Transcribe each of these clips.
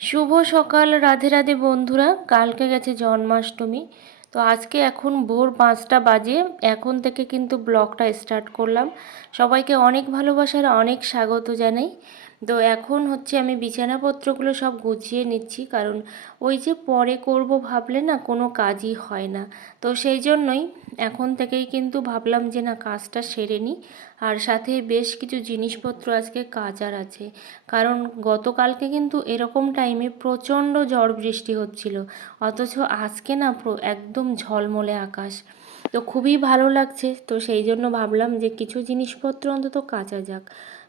শুভ সকাল রাধে রাধে বন্ধুরা। কালকে গেছে জন্মাষ্টমী। তো আজকে এখন ভোর পাঁচটা বাজে। এখন থেকে কিন্তু ব্লগটা স্টার্ট করলাম। সবাইকে অনেক ভালোবাসার অনেক স্বাগত জানাই। তো এখন হচ্ছে আমি বিছানাপত্রগুলো সব গুছিয়ে নিচ্ছি, কারণ ওই যে পরে করব ভাবলে না কোনো কাজই হয় না। তো সেই জন্যই এখন থেকেই কিন্তু ভাবলাম যে না কাজটা সেরে নিই। আর সাথে বেশ কিছু জিনিসপত্র আজকে কাচার আছে। কারণ গতকালকে কিন্তু এরকম টাইমে প্রচণ্ড ঝড় বৃষ্টি হচ্ছিল। অথচ আজকে না একদম ঝলমলে আকাশ। তো খুবই ভালো লাগছে। তো সেই জন্য ভাবলাম যে কিছু জিনিসপত্র অন্তত কাচা যাক।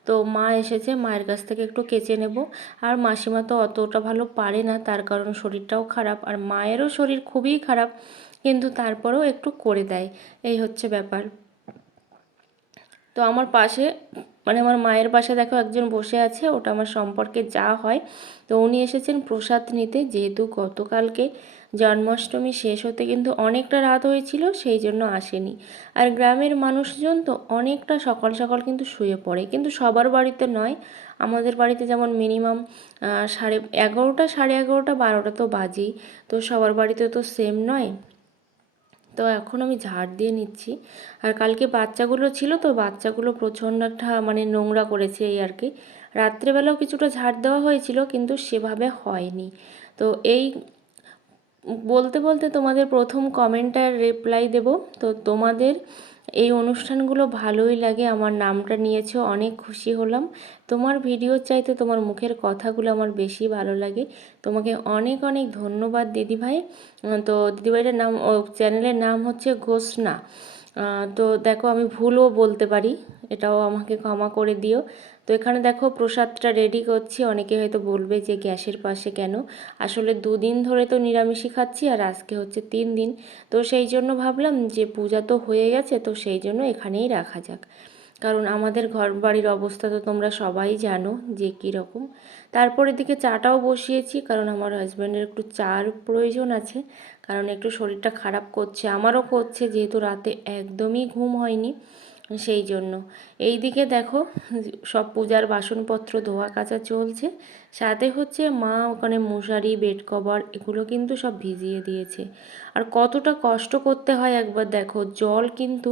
তো মা এসেছে, মায়ের কাছ থেকে একটু কেচে নেব। আর মাসিমা তো অতটা ভালো পারে না, তার কারণ শরীরটাও খারাপ। আর মায়েরও শরীর খুবই খারাপ, কিন্তু তারপরেও একটু করে দেয়। এই হচ্ছে ব্যাপার। তো আমার পাশে মানে আমার মায়ের পাশে দেখো একজন বসে আছে, ওটা আমার সম্পর্কে যা হয়। তো উনি এসেছেন প্রসাদ নিতে, যেহেতু গতকালকে জন্মাষ্টমী শেষ হতে কিন্তু অনেকটা রাত হয়েছিল, সেই জন্য আসেনি। আর গ্রামের মানুষজন তো অনেকটা সকাল সকাল কিন্তু শুয়ে পড়ে। কিন্তু সবার বাড়িতে নয়, আমাদের বাড়িতে যেমন মিনিমাম সাড়ে এগারোটা সাড়ে এগারোটা, বারোটা তো বাজেই। তো সবার বাড়িতে তো সেম নয়। তো এখন আমি ঝাড় দিয়ে নিচ্ছি। আর কালকে বাচ্চাগুলো ছিল তো, বাচ্চাগুলো প্রচণ্ড একটা মানে নোংরা করেছে এই আর কি। রাত্রেবেলাও কিছুটা ঝাড় দেওয়া হয়েছিল, কিন্তু সেভাবে হয়নি। তো এই বলতে বলতে তোমাদের প্রথম কমেন্টার রিপ্লাই দেব। তো তোমাদের এই অনুষ্ঠানগুলো ভালোই লাগে, আমার নামটা নিয়েছো, অনেক খুশি হলাম। তোমার ভিডিও চাইতে তোমার মুখের কথাগুলো আমার বেশি ভালো লাগে। তোমাকে অনেক অনেক ধন্যবাদ দিদিভাই তো দিদিভাইটার নাম চ্যানেলের নাম হচ্ছে ঘোষণা। তো দেখো আমি ভুলও বলতে পারি, এটাও আমাকে ক্ষমা করে দিও। তো এখানে দেখো প্রসাদটা রেডি করছি। অনেকে হয়তো বলবে যে গ্যাসের পাশে কেন? আসলে দুদিন ধরে তো নিরামিষই খাচ্ছি আর আজকে হচ্ছে তিন দিন। তো সেই জন্য ভাবলাম যে পূজা তো হয়ে গেছে, তো সেই জন্য এখানেই রাখা যাক। কারণ আমাদের ঘর বাড়ির অবস্থা তো তোমরা সবাই জানো যে কীরকম। তারপরের দিকে চাটাও বসিয়েছি, কারণ আমার হাজব্যান্ডের একটু চার প্রয়োজন আছে। কারণ একটু শরীরটা খারাপ করছে, আমারও করছে, যেহেতু রাতে একদমই ঘুম হয়নি। সেই জন্য। এই দিকে দেখো, সব পূজার বাসনপত্র, ধোয়া কাচা চলছে। সাথে হচ্ছে মা ওখানে মশারি, বেড কভার, এগুলো কিন্তু সব ভিজিয়ে দিয়েছে। আর কতটা কষ্ট করতে হয় একবার দেখো, জল কিন্তু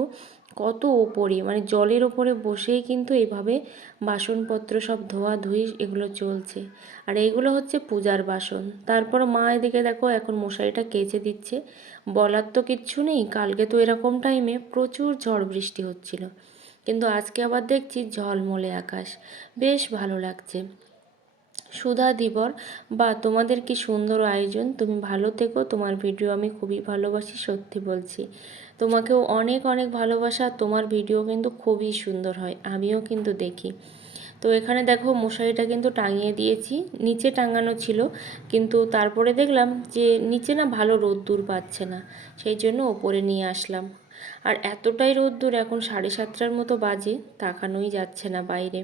কত ওপরে মানে জলের ওপরে বসেই কিন্তু এভাবে বাসনপত্র সব ধোয়া ধুই এগুলো চলছে। আর এগুলো হচ্ছে পূজার বাসন। তারপর মা এদিকে দেখো এখন মশারিটা কেচে দিচ্ছে। বলার তো কিচ্ছু নেই, কালকে তো এরকম টাইমে প্রচুর ঝড় বৃষ্টি হচ্ছিল। কিন্তু আজকে আবার দেখছি ঝলমলে আকাশ। বেশ ভালো লাগছে। সুধা, দিবর, বা তোমাদের কি সুন্দর আয়োজন? তুমি ভালো থেকো, তোমার ভিডিও আমি খুবই ভালোবাসি, সত্যি বলছি। তোমাকেও অনেক অনেক ভালোবাসা। তোমার ভিডিও কিন্তু খুবই সুন্দর হয়, আমিও কিন্তু দেখি। তো এখানে দেখো মশারিটা কিন্তু টাঙিয়ে দিয়েছি, নিচে টাঙানো ছিল, কিন্তু তারপরে দেখলাম যে নিচে না ভালো রোদ্দুর পাচ্ছে না, সেই জন্য ওপরে নিয়ে আসলাম। আর এতটাই রোদ্দুর এখন সাড়ে সাতটার মতো বাজে, তাকানোই যাচ্ছে না বাইরে।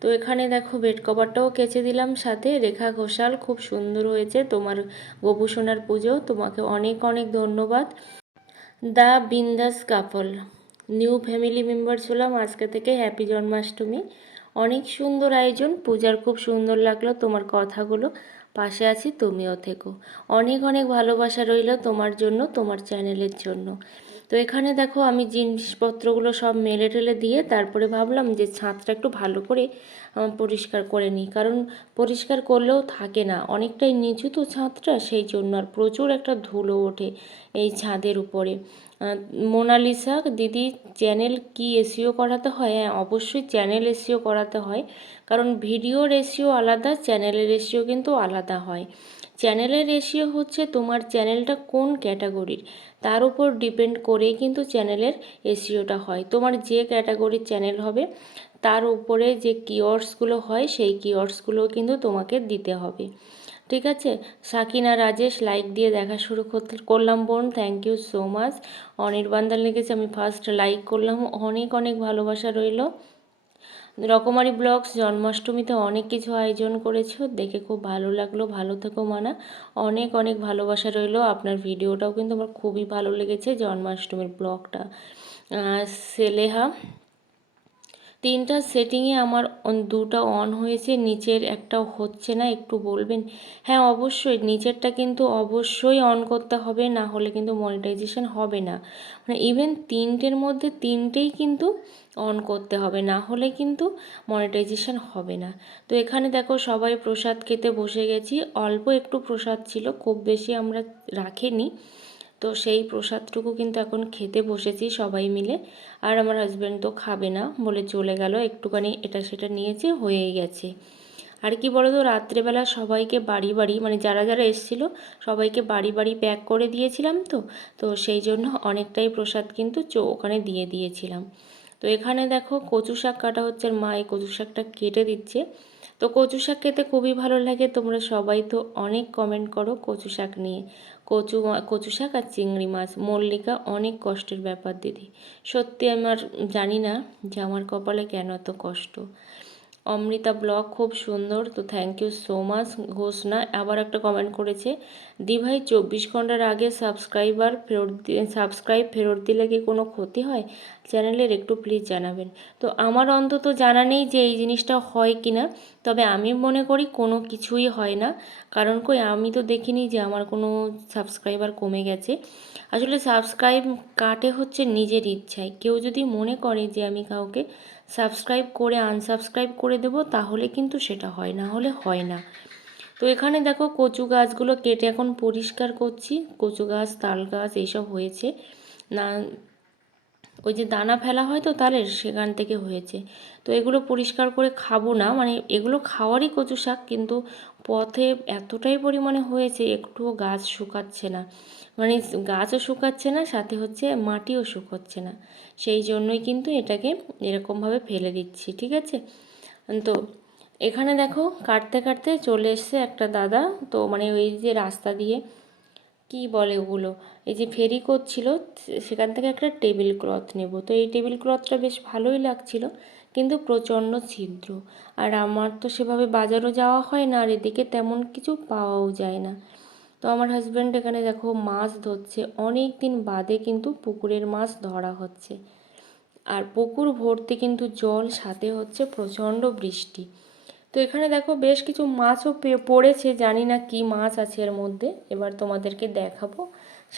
তো এখানে দেখো বেড কভারটাও কেচে দিলাম সাথে, রেখা ঘোষাল খুব সুন্দর হয়েছে, তোমার গোপুসোনার পুজো, তোমাকে অনেক অনেক ধন্যবাদ। দ্য বিন্দাস কাপল। নিউ ফ্যামিলি মেম্বার্স হলাম আজকে থেকে হ্যাপি জন্মাষ্টমী। অনেক সুন্দর আয়োজন, পূজার খুব সুন্দর লাগল তোমার কথাগুলো। পাশে আছি তুমিও থেকো। অনেক অনেক ভালোবাসা রইল তোমার জন্য, তোমার চ্যানেলের জন্য। তো এখানে দেখো আমি জিনিসপত্রগুলো সব মেলে টেলে দিয়ে তারপরে ভাবলাম যে ছাদটা একটু ভালো করে পরিষ্কার করে নিই। কারণ পরিষ্কার করলেও থাকে না। অনেকটাই নিচু তো ছাদটা, সেই জন্য আর প্রচুর একটা ধুলো ওঠে এই ছাদের উপরে। মোনালিসা দিদি চ্যানেল কি এসিও করাতে হয়? হ্যাঁ অবশ্যই চ্যানেল এসিও করাতে হয়। কারণ ভিডিও রেশিও আলাদা, চ্যানেলের রেশিও কিন্তু আলাদা হয়। চ্যানেলের রেশিও হচ্ছে তোমার চ্যানেলটা কোন ক্যাটাগরির তার উপর ডিপেন্ড করেই কিন্তু চ্যানেলের এসিওটা হয়। তোমার যে ক্যাটাগরির চ্যানেল হবে, তার উপরে যে কিওয়ার্ডসগুলো হয়, সেই কিওয়ার্ডসগুলো কিন্তু তোমাকে দিতে হবে। ঠিক আছে? সাকিনা, রাজেশ লাইক দিয়ে দেখা শুরু করলাম বোন থ্যাংক ইউ সো মাচ অনির্বান্দাল লিখেছে আমি ফার্স্ট লাইক করলাম। অনেক অনেক ভালোবাসা রইল। রকমারি ব্লগস, জন্মাষ্টমীতে অনেক কিছু আয়োজন করেছ। দেখে খুব ভালো লাগল। ভালো থেকো, মানা। অনেক অনেক ভালোবাসা রইল। আপনার ভিডিওটাও কিন্তু আমার খুবই ভালো লেগেছে, জন্মাষ্টমীর ব্লগটা। সেলেহা তিনটা সেটিংয়ে আমার দুটো অন হয়েছে, নিচের একটাও হচ্ছে না, একটু বলবেন? হ্যাঁ অবশ্যই, নিচেরটা কিন্তু অবশ্যই অন করতে হবে, না হলে কিন্তু মনিটাইজেশন হবে না। মানে ইভেন তিনটের মধ্যে তিনটেই কিন্তু অন করতে হবে, না হলে কিন্তু মনিটাইজেশন হবে না। তো এখানে দেখো, সবাই প্রসাদ খেতে বসে গেছি, অল্প একটু প্রসাদ ছিল, খুব বেশি আমরা রাখিনি। তো সেই প্রসাদটুকু কিন্তু এখন খেতে বসেছি সবাই মিলে। আর আমার হাজব্যান্ড তো খাবে না, বলে চলে গেল, একটুখানি এটা সেটা নিয়েছে, হয়েই গেছে। আর কি বলো তো রাত্রেবেলা সবাইকে বাড়ি বাড়ি মানে যারা যারা এসেছিল, সবাইকে বাড়ি বাড়ি প্যাক করে দিয়েছিলাম তো তো সেই জন্য অনেকটাই প্রসাদ কিন্তু ওখানে দিয়ে দিয়েছিলাম। তো এখানে দেখো কচু শাক কাটা হচ্ছে, আর মা এই কচু শাকটা কেটে দিচ্ছে। তো কচু শাক খেতে খুবই ভালো লাগে, তোমরা সবাই তো অনেক কমেন্ট করো কচু শাক নিয়ে। কচু কচু শাক আর চিংড়ি মাছ। মল্লিকা অনেক কষ্টের ব্যাপার, দিদি। সত্যি আমার, জানি না যে আমার কপালে কেন এত কষ্ট। অমৃতা ব্লগ খুব সুন্দর, তো thank you so much Ghosh না আবার একটা কমেন্ট করেছে, দি ভাই, চব্বিশ ঘণ্টার আগে সাবস্ক্রাইবার ফেরত সাবস্ক্রাইব ফেরত দিলে কি কোনো ক্ষতি হয়? চ্যানেলের একটু প্লিজ জানাবেন। তো আমার অন্তত জানা নেই যে এই জিনিসটা হয় কি না তবে আমি মনে করি কোনো কিছুই হয় না। কারণ কই, আমি তো দেখিনি যে আমার কোনো সাবস্ক্রাইবার কমে গেছে। আসলে সাবস্ক্রাইব কাটে হচ্ছে নিজের ইচ্ছায়। কেউ যদি মনে করে যে আমি কাউকে সাবস্ক্রাইব করে আনসাবস্ক্রাইব করে দেবো, তাহলে কিন্তু সেটা হয় না, হলে হয় না। তো এখানে দেখো কচু গাছগুলো কেটে এখন পরিষ্কার করছি। কচু গাছ, তাল গাছ, এইসব হয়েছে। না ওই যে দানা ফেলা হয় তো তালের সেখান থেকে হয়েছে। তো এগুলো পরিষ্কার করে খাব না মানে এগুলো খাওয়ারই কচু শাক কিন্তু পথে এতটাই পরিমাণে হয়েছে, একটুও গাছ শুকাচ্ছে না। মানে গাছও শুকাচ্ছে না, সাথে হচ্ছে মাটিও শুকোচ্ছে না। সেই জন্যই কিন্তু এটাকে এরকমভাবে ফেলে দিচ্ছি, ঠিক আছে? তো এখানে দেখো, কাটতে কাটতে চলে এসছে একটা দাদা। তো মানে ওই যে রাস্তা দিয়ে কি বলে ওগুলো? এই যে ফেরি করছিল সেখান থেকে একটা টেবিল ক্লথ নেব। তো এই টেবিল ক্লথটা বেশ ভালোই লাগছিল, কিন্তু প্রচণ্ড ছিদ্র। আর আমার তো সেভাবে বাজারও যাওয়া হয় না, আর এদিকে তেমন কিছু পাওয়াও যায় না। তো আমার হাজব্যান্ড এখানে দেখো মাছ ধরছে অনেক দিন বাদে কিন্তু পুকুরের মাছ ধরা হচ্ছে। আর পুকুর ভর্তি কিন্তু জল সাথে হচ্ছে প্রচণ্ড বৃষ্টি। তো এখানে দেখো বেশ কিছু মাছও পড়েছে, জানি না কি মাছ আছে এর মধ্যে। এবার তোমাদেরকে দেখাবো।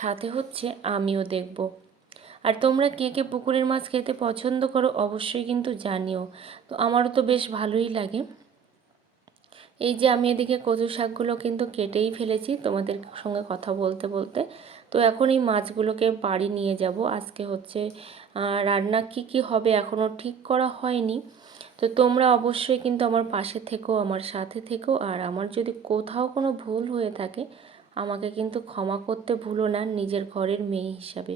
সাথে হচ্ছে আমিও দেখব। আর তোমরা কে কে পুকুরের মাছ খেতে পছন্দ করো অবশ্যই কিন্তু জানিও। তো আমারও তো বেশ ভালোই লাগে। এই যে আমি এদিকে কচু শাকগুলো কিন্তু কেটেই ফেলেছি তোমাদের সঙ্গে কথা বলতে বলতে। তো এখন এই মাছগুলোকে বাড়ি নিয়ে যাব। আজকে হচ্ছে রান্না কি কি হবে এখনও ঠিক করা হয়নি। তো তোমরা অবশ্যই কিন্তু আমার পাশে থেকো, আমার সাথে থেকো। আর আমার যদি কোথাও কোনো ভুল হয়ে থাকে, আমাকে কিন্তু ক্ষমা করতে ভুলো না নিজের ঘরের মেয়ে হিসাবে।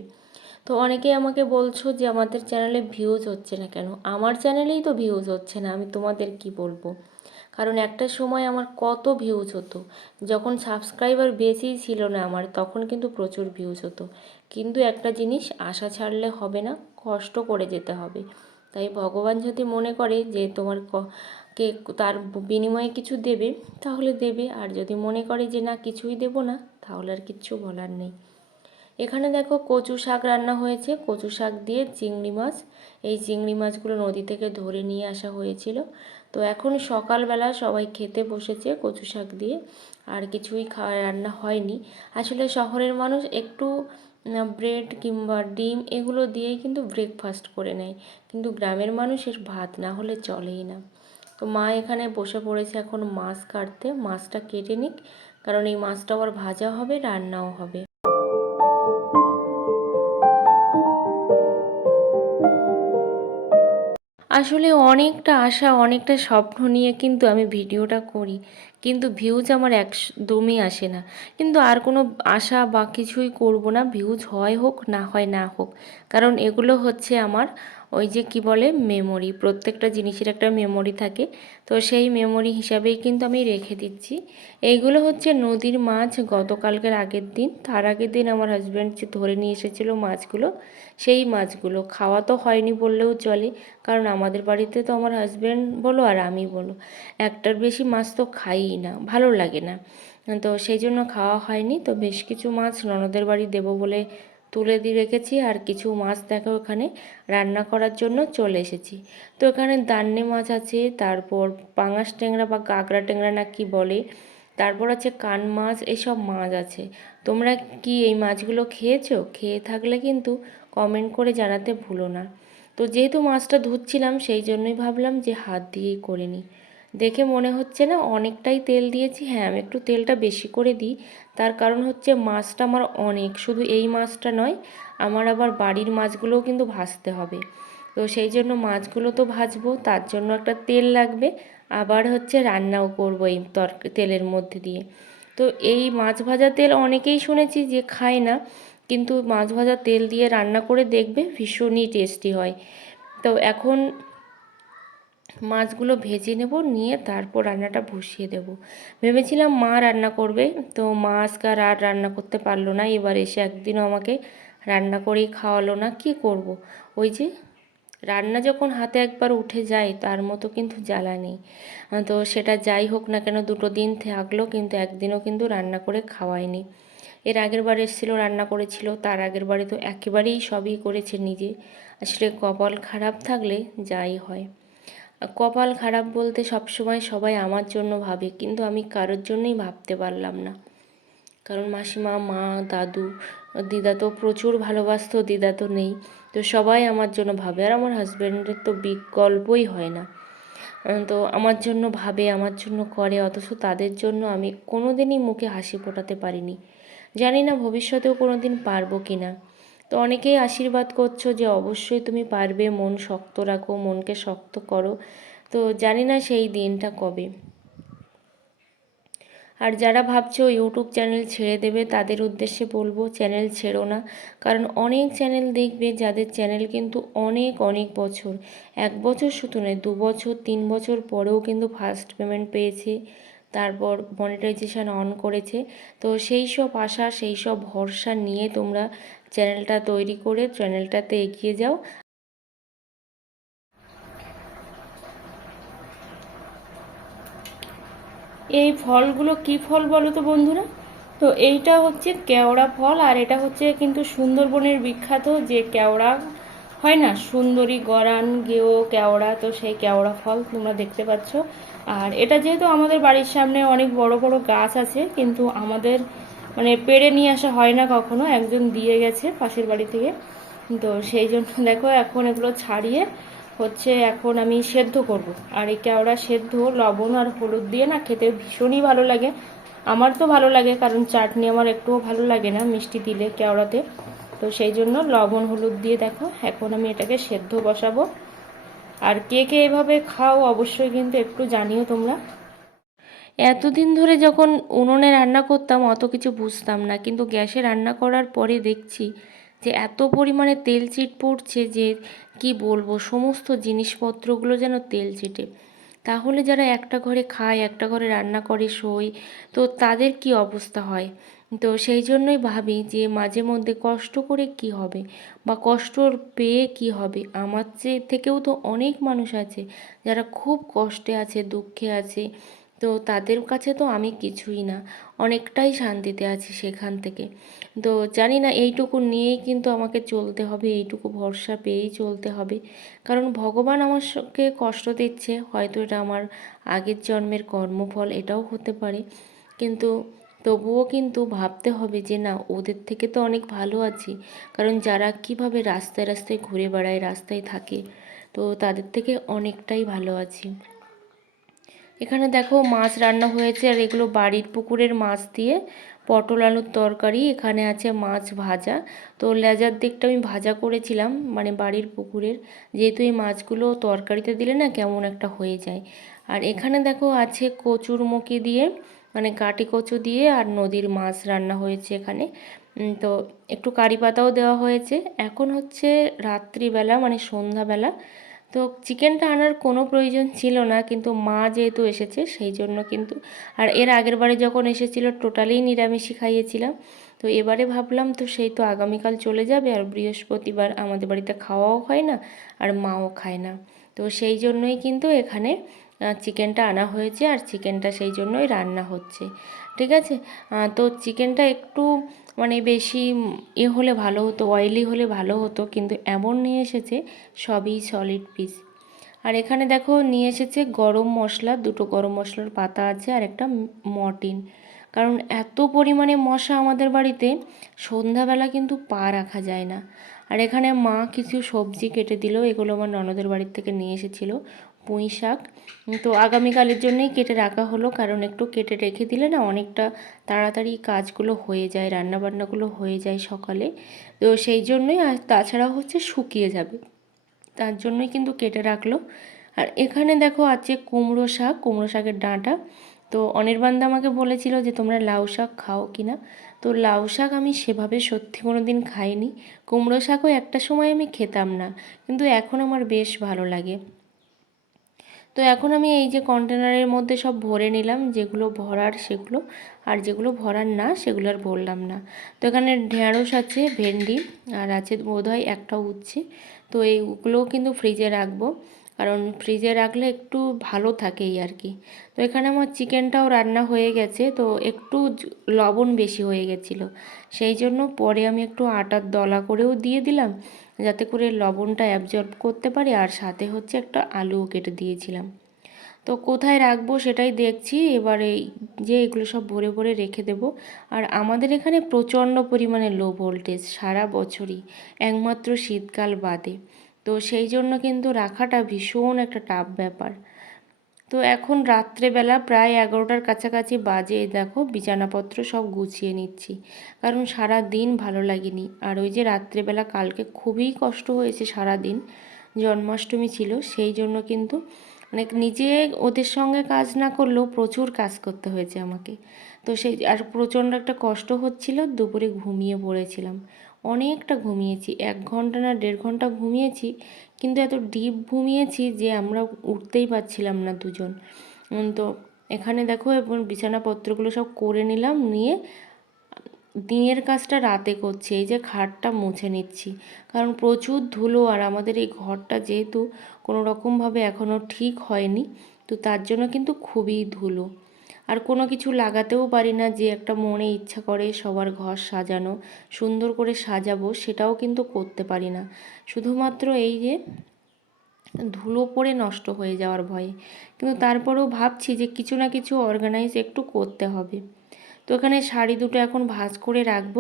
তো অনেকেই আমাকে বলছো যে, আমাদের চ্যানেলে ভিউজ হচ্ছে না কেন? আমার চ্যানেলেই তো ভিউজ হচ্ছে না, আমি তোমাদের কি বলব? কারণ একটা সময় আমার কত ভিউজ হতো। যখন সাবস্ক্রাইবার বেশি ছিল না আমার, তখন কিন্তু প্রচুর ভিউজ হতো। কিন্তু একটা জিনিস, আশা ছাড়লে হবে না, কষ্ট করে যেতে হবে। তাই ভগবান যদি মনে করে যে তোমার ক- তার বিনিময়ে কিছু দেবে, তাহলে দেবে। আর যদি মনে করে যে না, কিছুই দেব না, তাহলে আর কিচ্ছু বলার নেই। এখানে দেখো কচু শাক রান্না হয়েছে। কচু শাক দিয়ে চিংড়ি মাছ। এই চিংড়ি মাছগুলো নদী থেকে ধরে নিয়ে আসা হয়েছিল। তো এখন সকালবেলা সবাই খেতে বসেছে কচু শাক দিয়ে। আর কিছুই খাওয়া, রান্না হয়নি। আসলে শহরের মানুষ একটু ব্রেড কিংবা ডিম, এগুলো দিয়েই কিন্তু ব্রেকফাস্ট করে নেয়। কিন্তু গ্রামের মানুষের ভাত না হলে চলেই না। তো মা এখানে বসে পড়েছে এখন মাছ কাটতে। মাছটা কেটে নিক, কারণ এই মাছটা আবার ভাজা হবে, রান্নাও হবে। আসলে অনেকটা আশা, অনেকটা স্বপ্ন নিয়ে কিন্তু আমি ভিডিওটা করি। কিন্তু ভিউজ আমার একদমই আসে না। কিন্তু আর কোনো আশা বা কিছুই করব না। ভিউজ হয় হোক, না হয় না হোক। কারণ এগুলো হচ্ছে আমার ওই যে কি বলে মেমোরি প্রত্যেকটা জিনিসের একটা মেমোরি থাকে। তো সেই মেমোরি হিসাবেই কিন্তু আমি রেখে দিচ্ছি। এইগুলো হচ্ছে নদীর মাছ গতকালকের আগের দিন। তার আগের দিন আমার হাজব্যান্ড যে ধরে নিয়ে এসেছিল মাছগুলো, সেই মাছগুলো। খাওয়া তো হয়নি বললেও চলে, কারণ আমাদের বাড়িতে তো আমার হাজব্যান্ড বলো আর আমি বলো, একটার বেশি মাছ তো খাইই না, ভালো লাগে না। তো সেই জন্য খাওয়া হয়নি। তো বেশ কিছু মাছ ননদের বাড়ি দেবো বলে তুলে দিয়ে রেখেছি আর কিছু মাছ দেখো এখানে রান্না করার জন্য চলে এসেছি। তো এখানে দান্নে মাছ আছে, তারপর পাঙাশ ট্যাংরা বা কাঁকড়া ট্যাংরা না কি বলে, তারপর আছে কান মাছ, এসব মাছ আছে। তোমরা কি এই মাছগুলো খেয়েছো? খেয়ে থাকলে কিন্তু কমেন্ট করে জানাতে ভুলো না। তো যেহেতু মাছটা ধুচ্ছিলাম, সেই জন্যই ভাবলাম যে হাত দিয়েই করে নিই। দেখে মনে হচ্ছে না অনেকটাই তেল দিয়েছি। হ্যাঁ আমি একটু তেলটা বেশি করে দিই। তার কারণ হচ্ছে মাছটা আমার অনেক, শুধু এই মাছটা নয়, আমার আবার বাড়ির মাছগুলোও কিন্তু ভাজতে হবে। তো সেই জন্য মাছগুলো তো ভাজবো, তার জন্য একটা তেল লাগবে। আবার হচ্ছে রান্নাও করব এই তর তেলের মধ্যে দিয়ে। তো এই মাছ ভাজা তেল অনেকেই শুনেছি যে খায় না, কিন্তু মাছ ভাজা তেল দিয়ে রান্না করে দেখবে ভীষণই টেস্টি হয়। তো এখন মাছগুলো ভেজে নেব, নিয়ে তারপর রান্নাটা বসিয়ে দেব। ভেবেছিলাম মা রান্না করবে, তো মা আজকে আর আর রান্না করতে পারল না, এবার এসে একদিনও আমাকে রান্না করেই খাওয়ালো না, কি করব। ওই যে রান্না যখন হাতে একবার উঠে যায়, তার মতো কিন্তু জ্বালা নেই। তো সেটা যাই হোক না কেন দুটো দিন থাকল, কিন্তু একদিনও কিন্তু রান্না করে খাওয়ায়নি। এর আগের বার এসেছিল, রান্না করেছিল, তার আগের বারে তো একেবারেই সবই করেছে নিজে। আসলে কপাল খারাপ থাকলে যাই হয়। কপাল খারাপ বলতে সবসময় সবাই আমার জন্য ভাবে, কিন্তু আমি কারোর জন্যই ভাবতে পারলাম না। কারণ মাসিমা, মা, দাদু, দিদা তো প্রচুর ভালোবাসতো, দিদা তো নেই। তো সবাই আমার জন্য ভাবে, আর আমার হাজব্যান্ডের তো বিকল্পই হয় না। তো আমার জন্য ভাবে, আমার জন্য করে, অথচ তাদের জন্য আমি কোনো দিনই মুখে হাসি ফোটাতে পারিনি। জানি না ভবিষ্যতেও কোনো দিন পারব কি না তো অনেকেই আশীর্বাদ করছ যে অবশ্যই তুমি পারবে, মন শক্ত রাখো, মনকে শক্ত করো। তো জানি না সেই দিনটা কবে। আর যারা ভাবছ ইউটিউব চ্যানেল ছেড়ে দেবে, তাদের উদ্দেশ্যে বলব চ্যানেল ছেড়ো না। কারণ অনেক চ্যানেল দেখবে যাদের চ্যানেল কিন্তু অনেক অনেক বছর। এক বছর শুধু নয়, দু বছর, তিন বছর পরেও কিন্তু ফার্স্ট পেমেন্ট পেয়েছে। তারপর মনিটাইজেশান অন করেছে। তো সেই সব আশা, সেই সব ভরসা নিয়ে তোমরা চ্যানেলটা তৈরি করে চ্যানেলটাতে এগিয়ে যাও। এই ফলগুলো কি ফল বলো তো বন্ধুরা? তো এইটা হচ্ছে কেওড়া ফল আর এটা হচ্ছে কিন্তু সুন্দরবনের বিখ্যাত যে কেওড়া হয় না? সুন্দরী, গরান, গেও, কেওড়া, তো সেই কেওড়া ফল তোমরা দেখতে পাচ্ছ। আর এটা যেহেতু আমাদের বাড়ির সামনে অনেক বড় বড় গাছ আছে, কিন্তু আমাদের মানে পেড়ে নিয়ে আসা হয় না কখনো, একজন দিয়ে গেছে পাশের বাড়ি থেকে। তো সেই জন্য দেখো, এখন এগুলো ছাড়িয়ে হচ্ছে এখন আমি সেদ্ধ করব। আর এই কেওড়া সেদ্ধ, লবণ আর হলুদ দিয়ে না খেতে ভীষণই ভালো লাগে। আমার তো ভালো লাগে, কারণ চাটনি আমার একটুও ভালো লাগে না মিষ্টি দিলে কেওড়াতে। তো সেই জন্য লবণ, হলুদ দিয়ে দেখো, এখন আমি এটাকে সেদ্ধ বসাবো। আর কে কে এভাবে খাও অবশ্যই কিন্তু একটু জানিও তোমরা। এতদিন ধরে যখন উনুনে রান্না করতাম অত কিছু বুঝতাম না, কিন্তু গ্যাসে রান্না করার পরে দেখছি যে এত পরিমাণে তেল চিট পড়ছে যে কি বলব, সমস্ত জিনিসপত্রগুলো যেন তেল চিটে তাহলে যারা একটা ঘরে খায়, একটা ঘরে রান্না করে, শোয়, তো তাদের কি অবস্থা হয়? তো সেই জন্যই ভাবি যে মাঝে মধ্যে কষ্ট করে কি হবে বা কষ্ট পেয়ে কি হবে? আমার চেয়ে থেকেও তো অনেক মানুষ আছে যারা খুব কষ্টে আছে, দুঃখে আছে। তো তাদের কাছে তো আমি কিছুই না। অনেকটাই শান্তিতে আছি সেখান থেকে। তো জানি না, এইটুকু নিয়েই কিন্তু আমাকে চলতে হবে, এইটুকু ভরসা পেয়েই চলতে হবে। কারণ ভগবান আমাকে কষ্ট দিচ্ছে, হয়তো এটা আমার আগের জন্মের কর্মফল, এটাও হতে পারে। কিন্তু তবুও কিন্তু ভাবতে হবে যে না, ওদের থেকে তো অনেক ভালো আছি। কারণ যারা কীভাবে রাস্তায় রাস্তায় ঘুরে বেড়ায়, রাস্তায় থাকে, তো তাদের থেকে অনেকটাই ভালো আছি। এখানে দেখো মাছ রান্না হয়েছে, আর এগুলো বাড়ির পুকুরের মাছ দিয়ে পটল আলুর তরকারি, এখানে আছে মাছ ভাজা। তো লেজার দিকটা আমি ভাজা করেছিলাম মানে বাড়ির পুকুরের। যেহেতু এই মাছগুলো তরকারিতে দিলে না কেমন একটা হয়ে যায়। আর এখানে দেখো আছে কচুর মুখি দিয়ে মানে কাটি কচু দিয়ে আর নদীর মাছ রান্না হয়েছে এখানে। তো একটু কারি পাতাও দেওয়া হয়েছে। এখন হচ্ছে রাত্রিবেলা মানে সন্ধ্যাবেলা তো চিকেনটা আনার কোনো প্রয়োজন ছিল না, কিন্তু মা যেহেতু এসেছে সেই জন্য কিন্তু, আর এর আগের বারে যখন এসেছিল টোটালি নিরামিষই খাইয়েছিলাম। তো এবারে ভাবলাম তো সেই তো আগামীকাল চলে যাবে, আর বৃহস্পতিবার আমাদের বাড়িতে খাওয়াও হয় না, আর মাও খায় না। তো সেই জন্যই কিন্তু এখানে চিকেনটা আনা হয়েছে, আর চিকেনটা সেই জন্যই রান্না হচ্ছে। ঠিক আছে? তো চিকেনটা একটু মানে বেশি এ হলে ভালো হতো অয়েলি হলে ভালো হতো, কিন্তু এমন নিয়ে এসেছে সবই সলিড পিস আর এখানে দেখো নিয়ে এসেছে গরম মশলা, দুটো গরম মশলার পাতা আছে আর একটা মর্টিন কারণ এত পরিমাণে মশা আমাদের বাড়িতে সন্ধ্যাবেলা কিন্তু পা রাখা যায় না। আর এখানে মা কিছু সবজি কেটে দিল, এগুলো আমার ননদের বাড়ির থেকে নিয়ে এসেছিল। পুঁই শাক। তো আগামীকালের জন্যই কেটে রাখা হলো, কারণ একটু কেটে রেখে দিলে না অনেকটা তাড়াতাড়ি কাজগুলো হয়ে যায়, রান্নাবান্নাগুলো হয়ে যায় সকালে। তো সেই জন্যই আর তাছাড়া হচ্ছে শুকিয়ে যাবে। তার জন্যই কিন্তু কেটে রাখল। আর এখানে দেখো আছে কুমড়ো শাক, কুমড়ো শাকের ডাঁটা। তো অনির্বাণদা আমাকে বলেছিল যে, তোমরা লাউ শাক খাও কি না? তো লাউ শাক আমি সেভাবে সত্যি কোনো দিন খাইনি। কুমড়ো শাকও একটা সময় আমি খেতাম না, কিন্তু এখন আমার বেশ ভালো লাগে। তো এখন আমি এই যে কন্টেনারের মধ্যে সব ভরে নিলাম, যেগুলো ভরার সেগুলো, আর যেগুলো ভরার না সেগুলো আর ভরলাম না। তো এখানে ঢেঁড়স আছে, ভেন্ডি, আর আছে বোধহয় একটা উচ্ছে। তো এইগুলোও কিন্তু ফ্রিজে রাখব, কারণ ফ্রিজে রাখলে একটু ভালো থাকে এই আর কি। তো এখানে আমার চিকেনটাও রান্না হয়ে গেছে, তো একটু লবণ বেশি হয়ে গেছিল। সেই জন্য পরে আমি একটু আটার দলা করেও দিয়ে দিলাম যাতে করে লবণটা অ্যাবজর্ব করতে পারি আর সাথে হচ্ছে একটা আলুও কেটে দিয়েছিলাম। তো কোথায় রাখব সেটাই দেখছি, এবারে যে এগুলো সব ভরে ভরে রেখে দেব। আর আমাদের এখানে প্রচণ্ড পরিমাণে লো ভোল্টেজ সারা বছরই, একমাত্র শীতকাল বাদে। তো সেই জন্য কিন্তু রাখাটা ভীষণ একটা টাফ ব্যাপার। তো এখন রাত্রেবেলা প্রায় এগারোটার কাছাকাছি বাজে দেখো, বিছানাপত্র সব গুছিয়ে নিচ্ছি। কারণ সারা দিন ভালো লাগেনি। আর ওই যে রাত্রেবেলা কালকে খুবই কষ্ট হয়েছে সারা দিন জন্মাষ্টমী ছিল, সেই জন্য কিন্তু মানে নিজে ওদের সঙ্গে কাজ না করলেও প্রচুর কাজ করতে হয়েছে আমাকে। তো সেই, আর প্রচণ্ড একটা কষ্ট হচ্ছিল, দুপুরে ঘুমিয়ে পড়েছিলাম। অনেকটা ঘুমিয়েছি, এক ঘণ্টা না দেড় ঘণ্টা ঘুমিয়েছি, কিন্তু এত ডিপ ঘুমিয়েছি যে আমরা উঠতেই পারছিলাম না দুজন। তো এখানে দেখো এবং বিছানাপত্রগুলো সব করে নিলাম, নিয়ে দিনের কাজটা রাতে করছি, এই যে খাটটা মুছে নিচ্ছি। কারণ প্রচুর ধুলো আর আমাদের এই ঘরটা যেহেতু কোনো রকমভাবে এখনও ঠিক হয়নি, তো তার জন্য কিন্তু খুবই ধুলো। আর কোনো কিছু লাগাতেও পারি না যে একটা মনে ইচ্ছা করে সবার ঘর সাজানো, সুন্দর করে সাজাবো সেটাও কিন্তু করতে পারি না। শুধুমাত্র এই যে ধুলো পড়ে নষ্ট হয়ে যাওয়ার ভয়ে। কিন্তু তারপরেও ভাবছি যে কিছু না কিছু অর্গানাইজ একটু করতে হবে। তো এখানে শাড়ি দুটো এখন ভাজ করে রাখব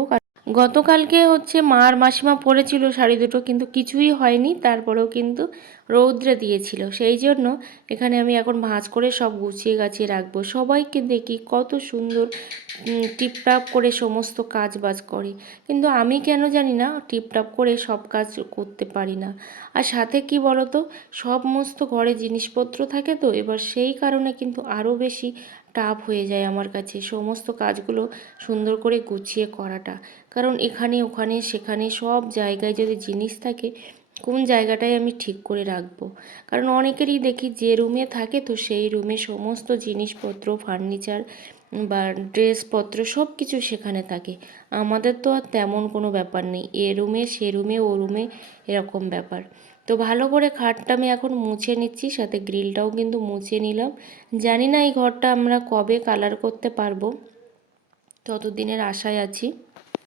গতকালকে হচ্ছে মার মাসিমা পরেছিল শাড়ি দুটো কিন্তু কিছুই হয়নি, তারপরেও কিন্তু রৌদ্রে দিয়েছিল। সেই জন্য এখানে আমি এখন ভাঁজ করে সব গুছিয়ে গাছিয়ে রাখব। সবাইকে দেখি কত সুন্দর টিপটাপ করে সমস্ত কাজ বাজ করে। কিন্তু আমি কেন জানি না টিপটাপ করে সব কাজ করতে পারি না। আর সাথে কি বলতো সমস্ত ঘরে জিনিসপত্র থাকে তো, এবার সেই কারণে কিন্তু আরও বেশি টাফ হয়ে যায় আমার কাছে সমস্ত কাজগুলো সুন্দর করে গুছিয়ে করাটা। কারণ এখানে, ওখানে, সেখানে সব জায়গায় যদি জিনিস থাকে কোন জায়গাটায় আমি ঠিক করে রাখব? কারণ অনেকেরই দেখি যে রুমে থাকে তো সেই রুমে সমস্ত জিনিসপত্র, ফার্নিচার বা ড্রেসপত্র সব কিছু সেখানে থাকে। আমাদের তো আর তেমন কোনো ব্যাপার নেই। এ রুমে, সে রুমে, ও রুমে এরকম ব্যাপার। তো ভালো করে খাটটা আমি এখন মুছে নিচ্ছি, সাথে গ্রিলটাও কিন্তু মুছে নিলাম। জানি না এই ঘরটা আমরা কবে কালার করতে পারব। ততদিনের আশায় আছি।